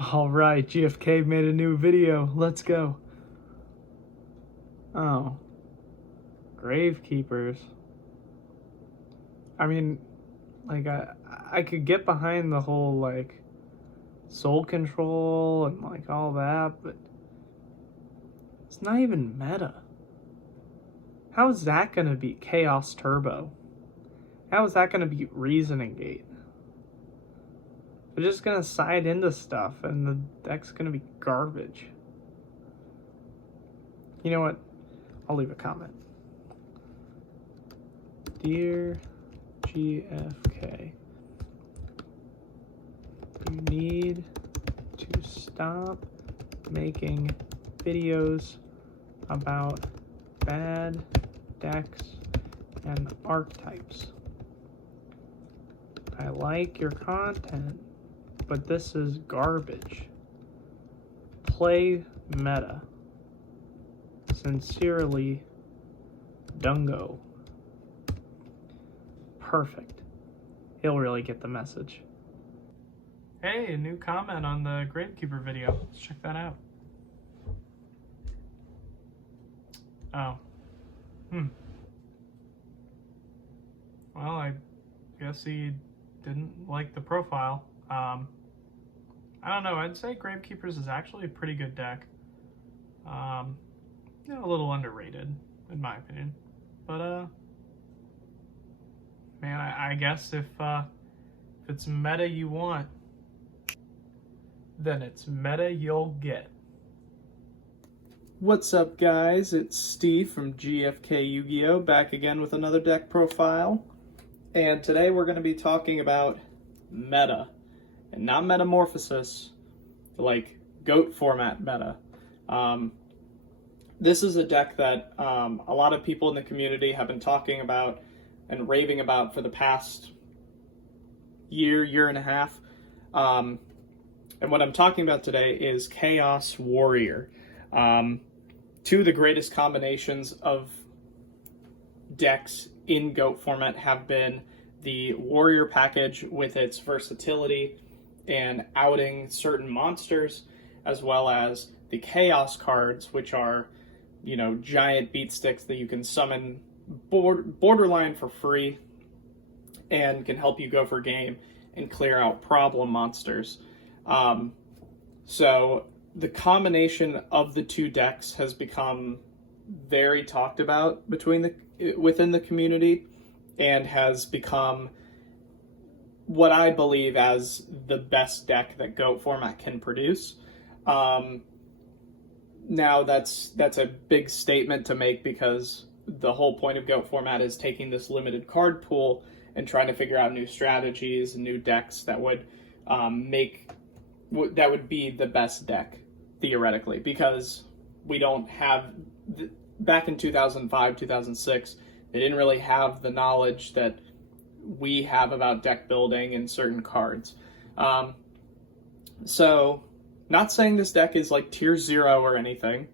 Alright, GFK made a new video. Let's go. Oh. Gravekeepers. I mean, like, I could get behind the whole, like, soul control and, like, all that, but it's not even meta. How is that gonna beat Chaos Turbo? How is that gonna beat Reasoning Gate? They're just gonna side into stuff, and the deck's gonna be garbage. You know what? I'll leave a comment. Dear GFK, you need to stop making videos about bad decks and archetypes. I like your content, but this is garbage. Play meta. Sincerely, Dungo. Perfect. He'll really get the message. Hey, a new comment on the Gravekeeper video. Let's check that out. Oh. Well, I guess he didn't like the profile. I don't know, I'd say Gravekeepers is actually a pretty good deck. A little underrated, in my opinion. But, man, I guess if it's meta you want, then it's meta you'll get. What's up, guys? It's Steve from GFK Yugioh, back again with another deck profile. And today we're going to be talking about meta, and not metamorphosis, like GOAT format meta. This is a deck that a lot of people in the community have been talking about and raving about for the past year and a half. And what I'm talking about today is Chaos Warrior. Two of the greatest combinations of decks in GOAT format have been the Warrior package with its versatility and outing certain monsters, as well as the Chaos cards, which are, you know, giant beat sticks that you can summon borderline for free and can help you go for game and clear out problem monsters. So the combination of the two decks has become very talked about within the community, and has become what I believe as the best deck that GOAT format can produce. Now that's a big statement to make, because the whole point of GOAT format is taking this limited card pool and trying to figure out new strategies and new decks that would that would be the best deck theoretically, because we don't have back in 2005, 2006, they didn't really have the knowledge that we have about deck building and certain cards. So, not saying this deck is like tier 0 or anything.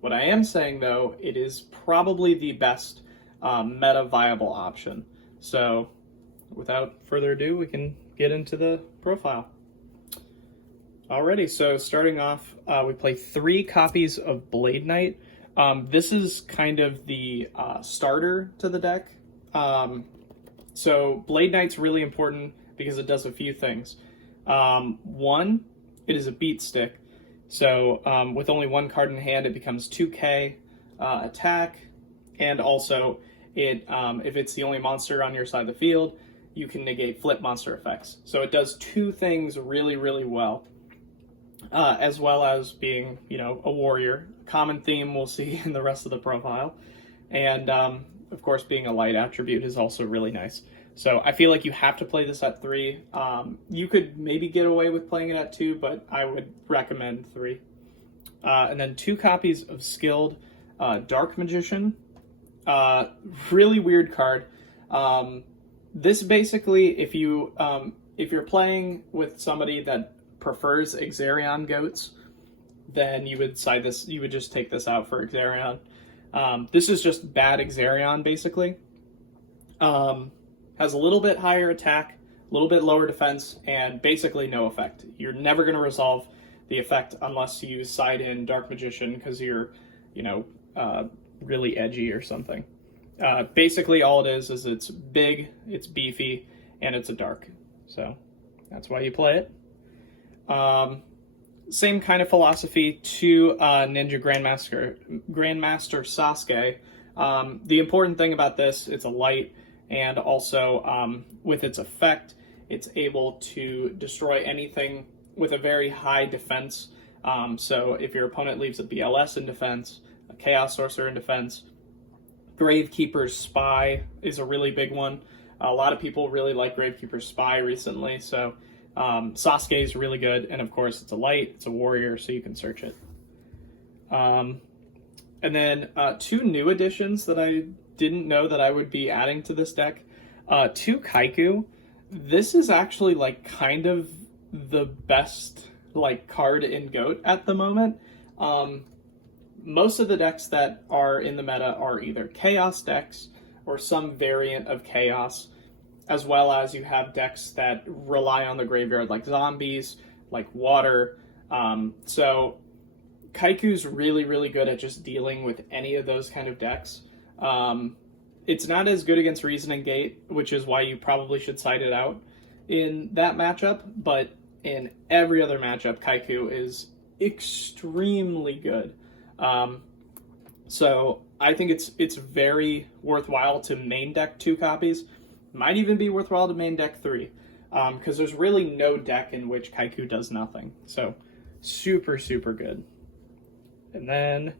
What I am saying, though, it is probably the best meta viable option. So, without further ado, we can get into the profile. Alrighty, so starting off, we play 3 copies of Blade Knight. This is kind of the starter to the deck. So Blade Knight's really important because it does a few things. One, it is a beat stick. So with only 1 card in hand, it becomes 2k attack, and also it if it's the only monster on your side of the field, you can negate flip monster effects. So it does 2 things really, really well. As well as being, you know, a warrior. Common theme we'll see in the rest of the profile. And, of course, being a light attribute is also really nice. So I feel like you have to play this at 3. You could maybe get away with playing it at 2, but I would recommend 3. And then 2 copies of Skilled Dark Magician. Really weird card. This basically, if you're playing with somebody that prefers Exarion goats, then you would just take this out for Exarion. This is just bad Exarion, basically. Has a little bit higher attack, a little bit lower defense, and basically no effect. You're never going to resolve the effect unless you side in Dark Magician because you're, really edgy or something. Basically, all it is it's big, it's beefy, and it's a dark. So that's why you play it. Same kind of philosophy to Ninja Grandmaster Sasuke. The important thing about this, it's a light, and also with its effect, it's able to destroy anything with a very high defense. So if your opponent leaves a BLS in defense, a Chaos Sorcerer in defense, Gravekeeper's Spy is a really big one. A lot of people really like Gravekeeper's Spy recently, so Sasuke is really good, and of course it's a light, it's a warrior, so you can search it. And then 2 new additions that I didn't know that I would be adding to this deck. 2 Kaiku. This is actually like kind of the best like card in GOAT at the moment. Most of the decks that are in the meta are either Chaos decks or some variant of Chaos, as well as you have decks that rely on the graveyard like zombies, like water. So Kaiku's really, really good at just dealing with any of those kind of decks. It's not as good against Reason Gate, which is why you probably should side it out in that matchup, but in every other matchup, Kaiku is extremely good. So I think it's very worthwhile to main deck 2 copies. Might even be worthwhile to main deck 3, because there's really no deck in which Kaiku does nothing. So super, super good. And then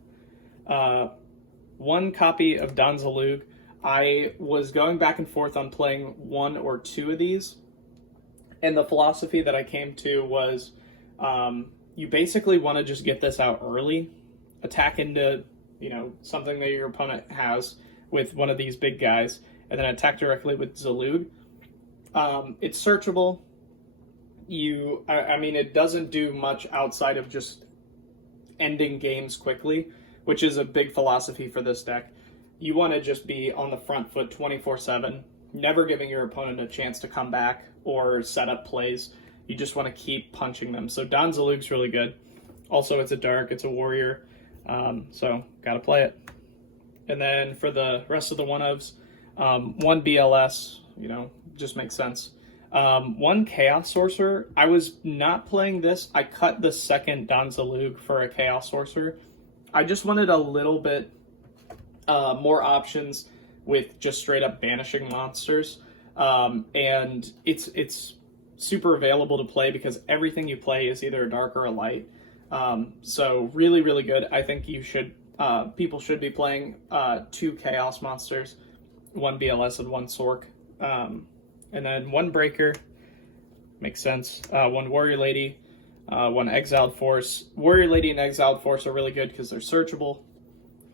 1 copy of Danzalug. I was going back and forth on playing 1 or 2 of these, and the philosophy that I came to was you basically want to just get this out early, attack into something that your opponent has with one of these big guys, and then attack directly with Zalug. It's searchable. It doesn't do much outside of just ending games quickly, which is a big philosophy for this deck. You want to just be on the front foot 24/7, never giving your opponent a chance to come back or set up plays. You just want to keep punching them. So Danzalug's really good. Also, it's a dark, it's a warrior, so gotta play it. And then for the rest of the 1-ofs, 1 BLS, just makes sense. 1 Chaos Sorcerer. I was not playing this. I cut the second Danzalug for a Chaos Sorcerer. I just wanted a little bit more options with just straight up banishing monsters. And it's super available to play because everything you play is either a dark or a light. So really, really good. I think people should be playing 2 Chaos monsters, 1 BLS and 1 Sork. And then 1 Breaker, makes sense. 1 Warrior Lady, 1 Exiled Force. Warrior Lady and Exiled Force are really good because they're searchable.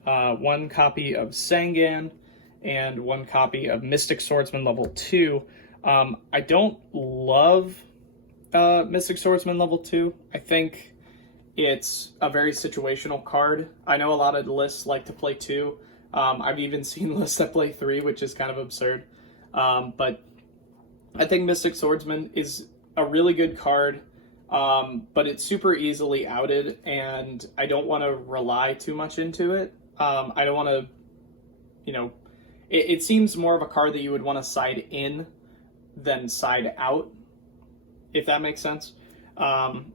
1 copy of Sangan, and 1 copy of Mystic Swordsman level 2. I don't love Mystic Swordsman level 2. I think it's a very situational card. I know a lot of lists like to play 2. I've even seen lists that play 3, which is kind of absurd. But I think Mystic Swordsman is a really good card, but it's super easily outed, and I don't want to rely too much into it. I don't want to, it seems more of a card that you would want to side in than side out, if that makes sense.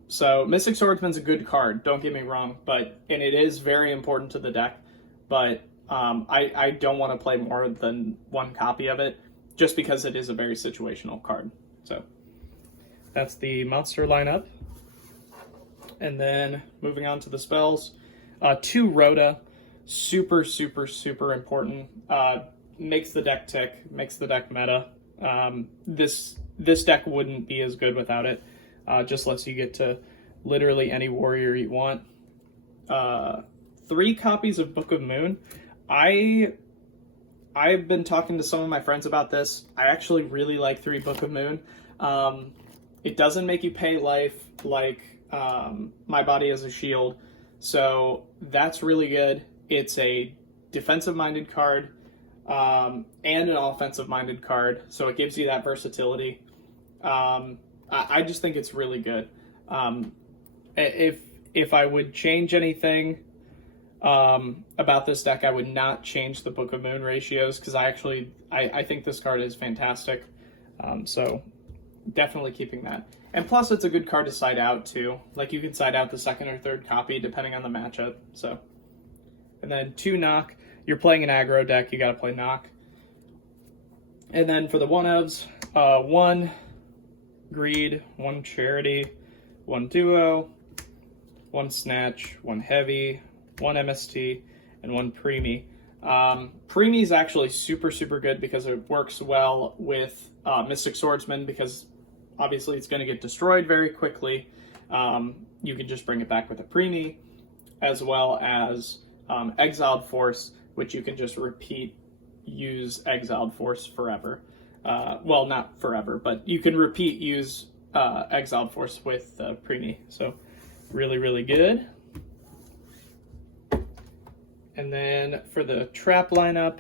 So Mystic Swordsman's a good card, don't get me wrong, and it is very important to the deck, but I don't want to play more than 1 copy of it, just because it is a very situational card. So that's the monster lineup. And then moving on to the spells, 2 Rhoda, super, super, super important. Makes the deck tick, makes the deck meta. This deck wouldn't be as good without it. Just lets you get to literally any warrior you want. 3 copies of Book of Moon. I've been talking to some of my friends about this. I actually really like 3 Book of Moon. It doesn't make you pay life like My Body as a Shield, so that's really good. It's a defensive-minded card and an offensive-minded card, so it gives you that versatility. I just think it's really good. If I would change anything about this deck, I would not change the Book of Moon ratios, because I think this card is fantastic. So definitely keeping that. And plus, it's a good card to side out too. Like, you can side out the second or third copy depending on the matchup. So, and then 2 knock. You're playing an aggro deck, you got to play knock. And then for the 1-ofs, 1 greed, 1 charity, 1 duo, 1 snatch, 1 heavy, 1 MST, and 1 preemie. Preemie is actually super, super good because it works well with Mystic Swordsman, because obviously it's going to get destroyed very quickly. You can just bring it back with a preemie, as well as Exiled Force, which you can just use Exiled Force forever. Well, not forever, but you can use Exiled Force with preemie. So really, really good. And then for the trap lineup,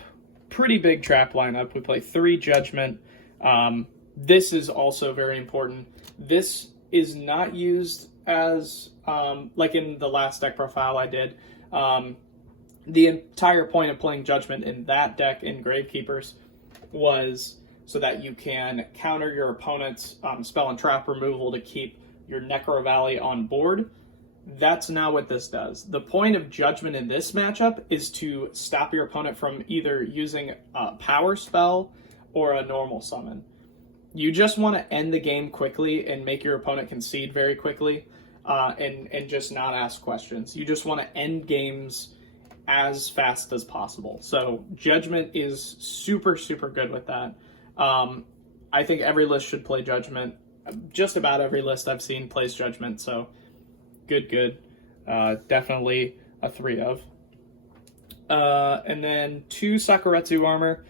pretty big trap lineup. We play 3 Judgment. This is also very important. This is not used as, like in the last deck profile I did. The entire point of playing Judgment in that deck in Gravekeepers was so that you can counter your opponent's spell and trap removal to keep your Necro Valley on board. That's not what this does. The point of Judgment in this matchup is to stop your opponent from either using a power spell or a normal summon. You just want to end the game quickly and make your opponent concede very quickly, and just not ask questions. You just want to end games as fast as possible. So Judgment is super, super good with that. I think every list should play Judgment. Just about every list I've seen plays Judgment, so good. Definitely a 3 of. And then 2 Sakuretsu armor.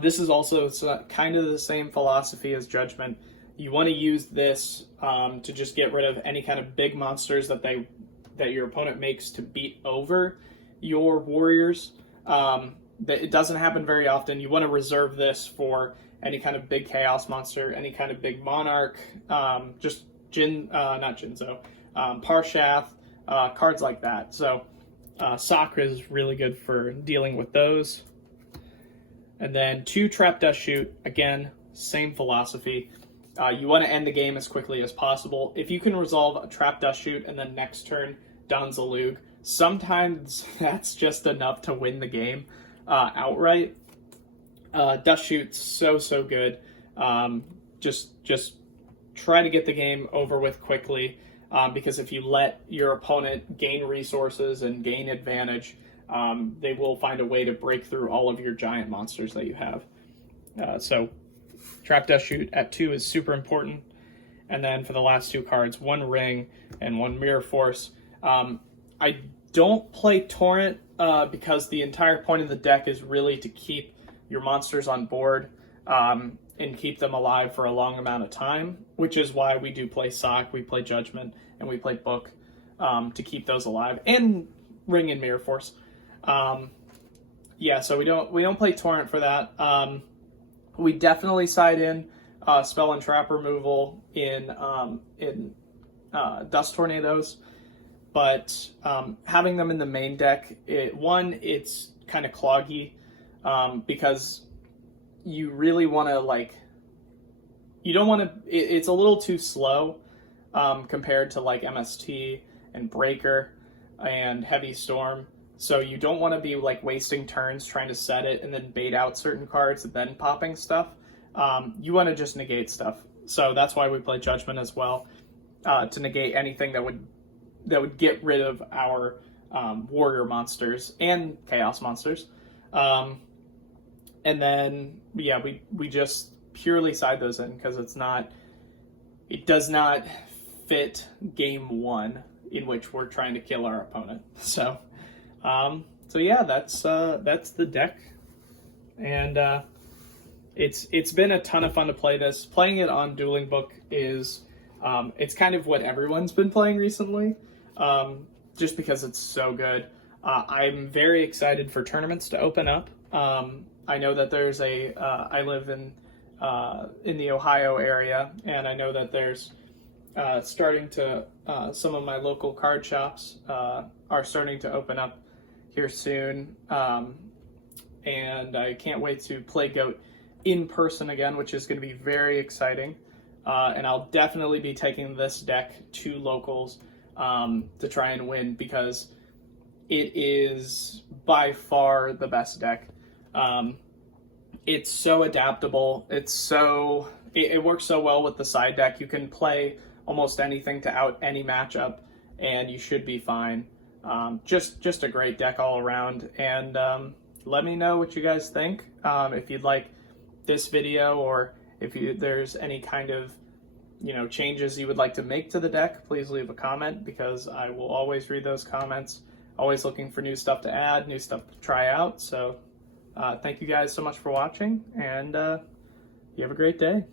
This is also kind of the same philosophy as Judgment. You want to use this to just get rid of any kind of big monsters that your opponent makes to beat over your warriors. It doesn't happen very often. You want to reserve this for any kind of big chaos monster, any kind of big monarch, not Jinzo, Parshath, cards like that. So Sakura is really good for dealing with those. And then 2 Trap Dust Shoot. Again, same philosophy. You want to end the game as quickly as possible. If you can resolve a Trap Dust Shoot and then next turn Danzalug, sometimes that's just enough to win the game outright. Dust Shoot's so good. Just try to get the game over with quickly, because if you let your opponent gain resources and gain advantage, they will find a way to break through all of your giant monsters that you have. So Trap Dust Shoot at 2 is super important. And then for the last 2 cards, 1 Ring and 1 Mirror Force. I don't play Torrent because the entire point of the deck is really to keep your monsters on board and keep them alive for a long amount of time, which is why we do play Sock, we play Judgment, and we play Book to keep those alive, and Ring and Mirror Force. So we don't play Torrent for that. We definitely side in spell and trap removal in Dust Tornadoes, but having them in the main deck, it's kind of cloggy, because you really want to it's a little too slow compared to like MST and Breaker and Heavy Storm. So you don't want to be like wasting turns trying to set it and then bait out certain cards and then popping stuff. You want to just negate stuff. So that's why we play Judgment as well, to negate anything that would get rid of our warrior monsters and chaos monsters. And then we just purely side those in because it does not fit game 1 in which we're trying to kill our opponent. So that's the deck, and it's been a ton of fun to play this. Playing it on Dueling Book is it's kind of what everyone's been playing recently, just because it's so good. I'm very excited for tournaments to open up. I know that there's I live in in the Ohio area, and I know that there's starting to some of my local card shops are starting to open up here soon, and I can't wait to play Goat in person again, which is going to be very exciting. And I'll definitely be taking this deck to locals to try and win, because it is by far the best deck. It's so adaptable. It works so well with the side deck. You can play almost anything to out any matchup, and you should be fine. Just a great deck all around. And let me know what you guys think. If you'd like this video, or if there's any kind of changes you would like to make to the deck, please leave a comment, because I will always read those comments. Always looking for new stuff to add, new stuff to try out. So thank you guys so much for watching, and you have a great day.